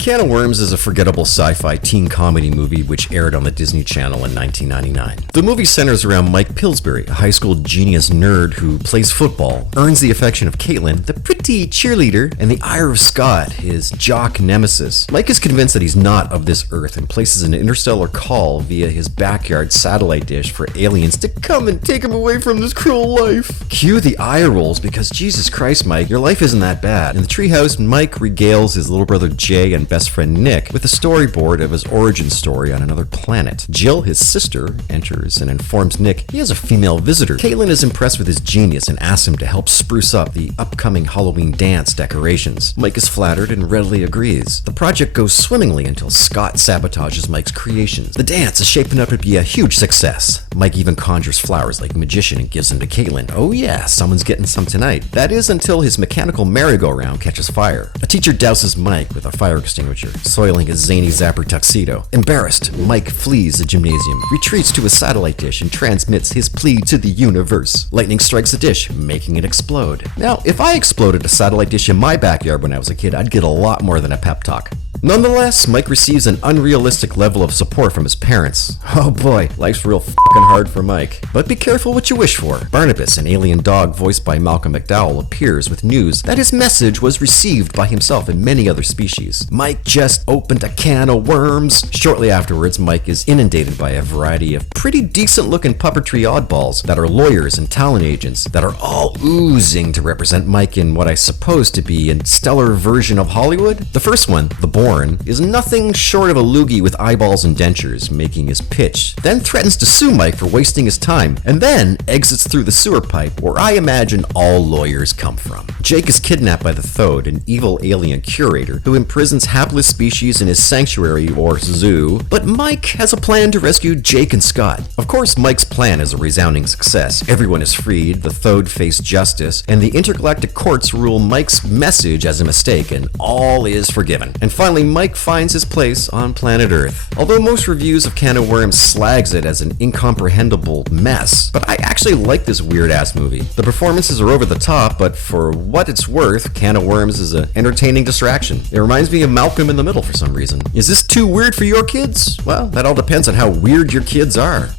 Can of Worms is a forgettable sci-fi teen comedy movie which aired on the Disney Channel in 1999. The movie centers around Mike Pillsbury, a high school genius nerd who plays football, earns the affection of Katelyn, the pretty cheerleader, and the ire of Scott, his jock nemesis. Mike is convinced that he's not of this earth and places an interstellar call via his backyard satellite dish for aliens to come and take him away from this cruel life. Cue the eye rolls because Jesus Christ, Mike, your life isn't that bad. In the treehouse, Mike regales his little brother Jay and best friend Nick with a storyboard of his origin story on another planet. Jill, his sister, enters and informs Nick he has a female visitor. Katelyn is impressed with his genius and asks him to help spruce up the upcoming Halloween dance decorations. Mike is flattered and readily agrees. The project goes swimmingly until Scott sabotages Mike's creations. The dance is shaping up to be a huge success. Mike even conjures flowers like a magician and gives them to Katelyn. Oh yeah, someone's getting some tonight. That is until his mechanical merry-go-round catches fire. A teacher douses Mike with a fire extinguisher, soiling his zany zapper tuxedo. Embarrassed, Mike flees the gymnasium, retreats to a satellite dish, and transmits his plea to the universe. Lightning strikes the dish, making it explode. Now, if I exploded a satellite dish in my backyard when I was a kid, I'd get a lot more than a pep talk. Nonetheless, Mike receives an unrealistic level of support from his parents. Oh boy, life's real fucking hard for Mike. But be careful what you wish for. Barnabas, an alien dog voiced by Malcolm McDowell, appears with news that his message was received by himself and many other species. Mike just opened a can of worms. Shortly afterwards, Mike is inundated by a variety of pretty decent-looking puppetry oddballs that are lawyers and talent agents that are all oozing to represent Mike in what I suppose to be a stellar version of Hollywood. The first one, the Born, is nothing short of a loogie with eyeballs and dentures, making his pitch, then threatens to sue Mike for wasting his time, and then exits through the sewer pipe where I imagine all lawyers come from. Jake is kidnapped by the Thode, an evil alien curator who imprisons hapless species in his sanctuary or zoo, but Mike has a plan to rescue Jake and Scott. Of course, Mike's plan is a resounding success. Everyone is freed, the Thode face justice, and the intergalactic courts rule Mike's message as a mistake, and all is forgiven. And finally, Mike finds his place on planet Earth. Although most reviews of Can of Worms slags it as an incomprehensible mess, but I actually like this weird-ass movie. The performances are over the top, but for what it's worth, Can of Worms is an entertaining distraction. It reminds me of Malcolm in the Middle for some reason. Is this too weird for your kids? Well, that all depends on how weird your kids are.